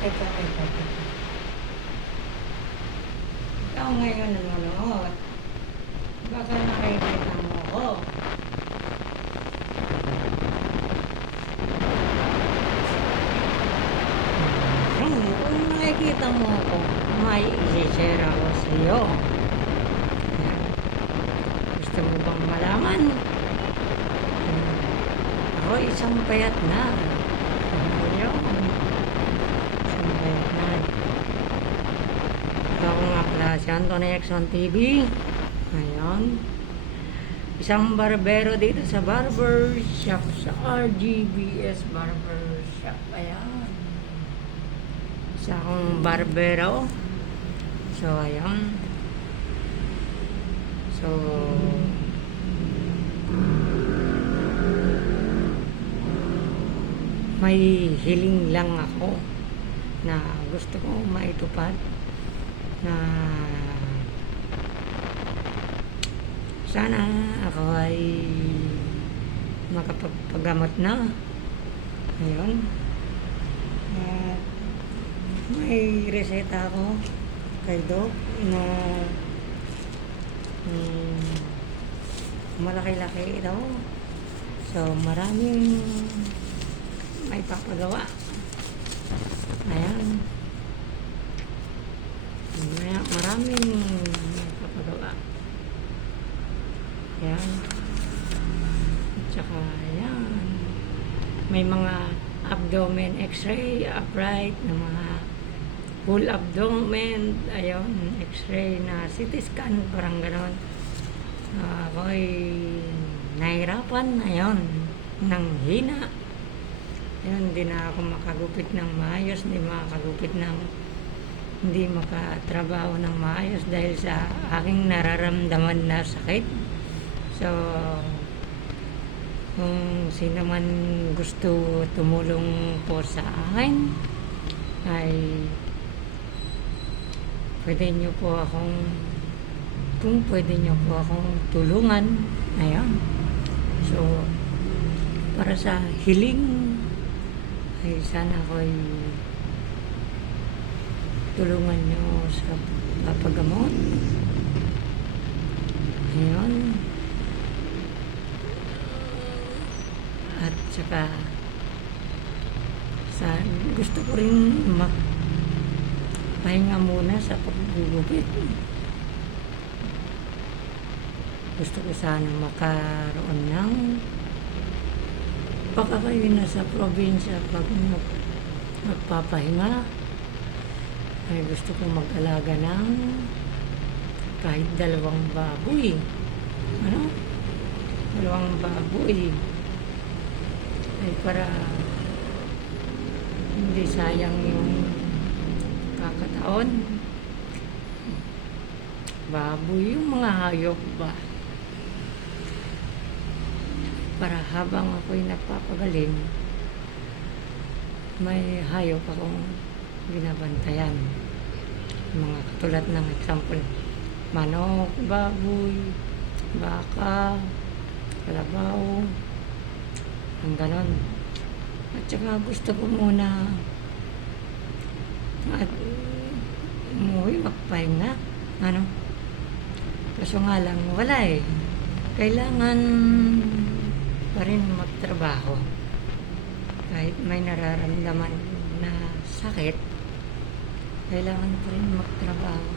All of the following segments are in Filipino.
teka, teka, teka. Ikaw ngayon nanonood. Baka nakikita mo ko. Hmm, kung nakikita mo ako, may isi-share ako sa iyo. Gusto mo bang malaman? Hmm, Ako isang payat na. Ayun. Isang payat na. Ako nga pala si Anthony Exxon TV. Ngayon. Isang barbero dito sa barber shop. Sa RGBS Barber Shop. Ayan. Isa akong barbero. So, ayan. So, may hiling lang ako na gusto ko maitupad na sana ako ay makapagpagamot na. Ngayon may reseta ako kay Doc na mm, malaki-laki ito so maraming may papagawa ayan May papagawa. Ayan at saka ayan may mga abdomen x-ray upright na mga full abdomen. Ayun x-ray na CT scan parang ganon. Uh, ako'y nahirapan ayun ng hina. Ayun hindi na ako makagupit ng maayos hindi makagupit ng hindi makatrabaho ng maayos dahil sa aking nararamdaman na sakit. So kung sino man gusto tumulong po sa akin ay pwede nyo po akong kung pwede nyo po akong tulungan. Ayan so para sa hiling ay sana ako'y tulungan nyo sa papagamot. Ayun. At saka sa gusto ko rin magpahinga muna sa paggugupit. Gusto ko sana makaroon ng baka kayo nasa probinsya pag mag- magpapahinga ay gusto ko mag-alaga ng kahit dalawang baboy. Ano? Dalawang baboy. Ay para hindi sayang yung kakataon. Baboy yung mga hayop ba? Para habang ako'y nagpapagaling may hayop akong binabantayan. Mga katulad ng example manok, baboy baka kalabaw ang ganon. At saka gusto ko muna at umuwi magpahinga ano? Kaso nga lang wala eh. Kailangan pa rin magtrabaho. Kahit may nararamdaman na sakit kailangan pa rin magtrabaho.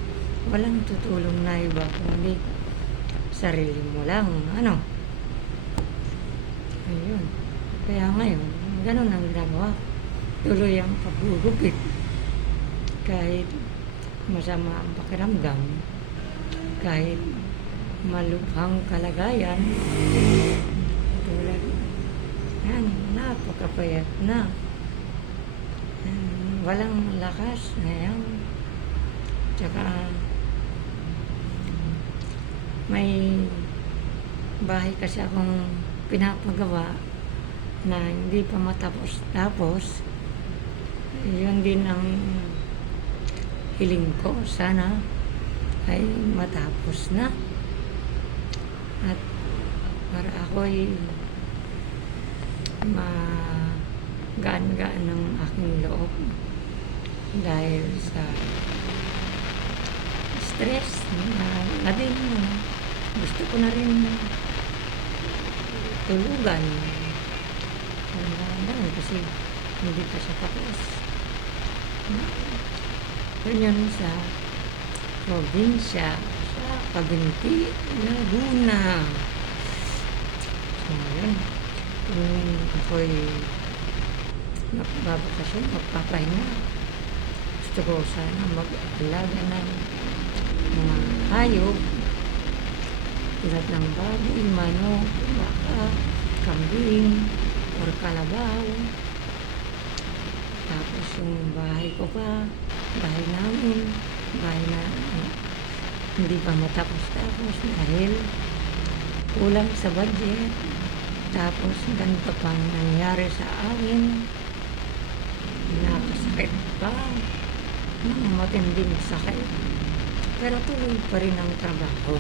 Walang tutulong na iba kundi sarili mo lang ano? Ayun. Kaya ngayon ganun ang ginagawa. Tuloy ang paggugupit kahit masama ang pakiramdam kahit malubhang kalagayan tulad yan napakapayat na. Walang lakas ayan tsaka may bahay kasi akong pinapagawa na hindi pa matapos. Tapos yun din ang hiling ko. Sana ay matapos na. At para ako'y magaan-gaan ng aking loob dahil sa stress na, na din gusto ko na rin tulugan. Dahan-dahan kasi hindi pa siya tapos. Ganyan sa probinsya sa Kabinti, Laguna. So yun kung ako'y magbabakasyon, magpapahinga gusto ko sana mag-alaga ng mga hayop tulad ng baboy, manok, baka, kambing, or kalabaw. Tapos yung bahay ko pa, bahay namin, bahay na ano, hindi pa matapos-tapos dahil kulang sa budget. Tapos ganito pang nangyari sa akin. Nakasakit pa. Matinding sakit. Pero tuloy pa rin ang trabaho.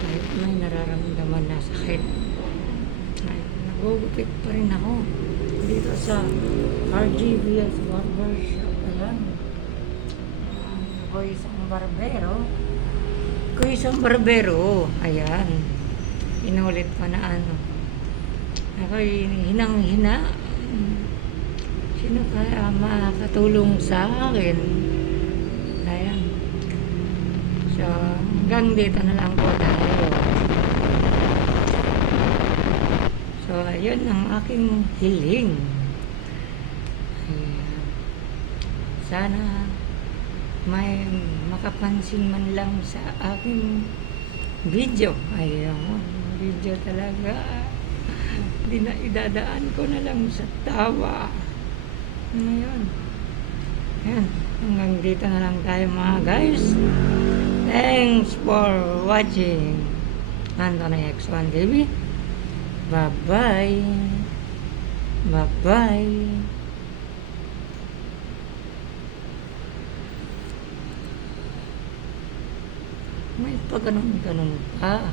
Kahit may nararamdaman na sakit. Ay, nagugupit pa rin ako. Dito sa RGBS Barbershop. Ayan. Ako isang barbero. Ako isang barbero. Ayan. Inulit pa na ano. Ako hinang-hina. Sino kaya makakatulong sa akin? So, hanggang dito na lang po tayo. So, ayun ang aking hiling. Sana may makapansin man lang sa aking video. Ayan, video talaga. Di na idadaan ko na lang sa tawa. Ngayon. Ayan, hanggang dito na lang tayo mga guys. Thanks for watching. Anthony X1 TV. Bye-bye. Bye-bye. May pa ganun-ganun pa.